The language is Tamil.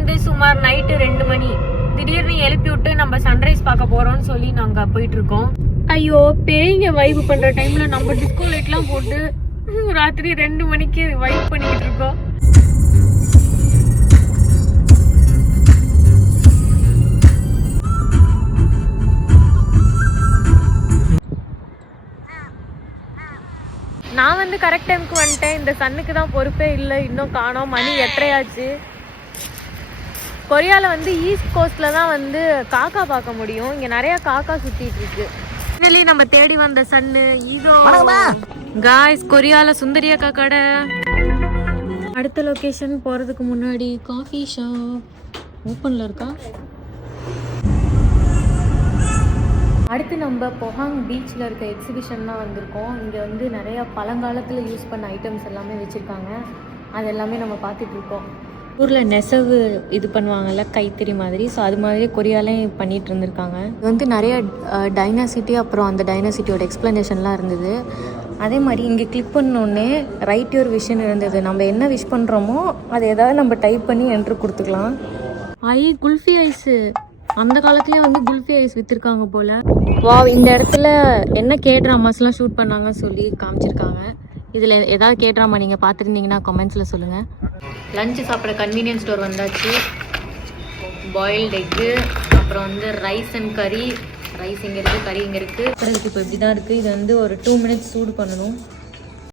வந்து சுமார் நைட்டு 2 மணி. திடீர்னு எழுப்பி விட்டு நம்ம சன்ரைஸ் பார்க்க போறோம்னு சொல்லி நாங்க போயிட்டு இருக்கோம். ஐயோ பேய்ங்க வைப் பண்ற டைம்ல நம்ம டிஸ்கோ லைட்லாம் போட்டு ராத்திரி 2 மணிக்கு வைப் பண்ணிக்கிட்டு இருக்கோம். நான் வந்து கரெக்ட் டைமுக்கு வந்துட்டேன். இந்த சன்னுக்கு தான் பொறுப்பே இல்லை, இன்னும் காணோம். மணி 8:30 ஆச்சு. கொரியாவில் வந்து ஈஸ்ட் கோஸ்ட்ல தான் வந்து காக்கா பார்க்க முடியும். இங்கே நிறைய காக்கா சுத்திட்டு இருக்கு. ஃபைனலி நம்ம தேடி வந்த சன்னு ஈகோ. காய்ஸ், கொரியாவில் சுந்தரி அக்கா கடை. அடுத்த லொக்கேஷன் போகிறதுக்கு முன்னாடி காஃபி ஷாப் ஓப்பனில் இருக்கா. அடுத்து நம்ம பொஹாங் பீச்சில் இருக்க எக்ஸிபிஷன் தான் வந்திருக்கோம். இங்கே வந்து நிறையா பழங்காலத்தில் யூஸ் பண்ண ஐட்டம்ஸ் எல்லாமே வச்சுருக்காங்க. அது எல்லாமே நம்ம பார்த்துட்ருக்கோம். ஊரில் நெசவு இது பண்ணுவாங்கள்ல, கைத்தறி மாதிரி. ஸோ அது மாதிரி கொரியாலையும் பண்ணிகிட்டு இருந்திருக்காங்க. இது வந்து நிறைய டைனாசிட்டி, அப்புறம் அந்த டைனாசிட்டியோட எக்ஸ்ப்ளனேஷன்லாம் இருந்தது. அதே மாதிரி இங்கே கிளிக் பண்ணோடனே ரைட் யுவர் விஷன் இருந்தது. நம்ம என்ன விஷ் பண்ணுறோமோ அதை ஏதாவது நம்ம டைப் பண்ணி என்ட்ரு கொடுத்துக்கலாம். குல்ஃபி ஐஸு அந்த காலத்துலேயே வந்து குல்ஃபி ஐஸ் விற்றுருக்காங்க போல். இந்த இடத்துல என்ன K-ட்ராமாஸ்லாம் ஷூட் பண்ணாங்கன்னு சொல்லி காமிச்சிருக்காங்க. இதில் ஏதாவது K-ட்ராமா நீங்கள் பார்த்துருந்தீங்கன்னா கமெண்ட்ஸில் சொல்லுங்கள். லஞ்சு சாப்பிட கன்வீனியன்ஸ் ஸ்டோர் வந்தாச்சு. பாயில்டு எக்கு, அப்புறம் வந்து ரைஸ் அண்ட் கறி. ரைஸ் இங்கே இருக்குது, கறி இங்கே இருக்குது. இப்போ இப்படி தான் இருக்குது. இது வந்து ஒரு 2 மினிட்ஸ் சூடு பண்ணணும்.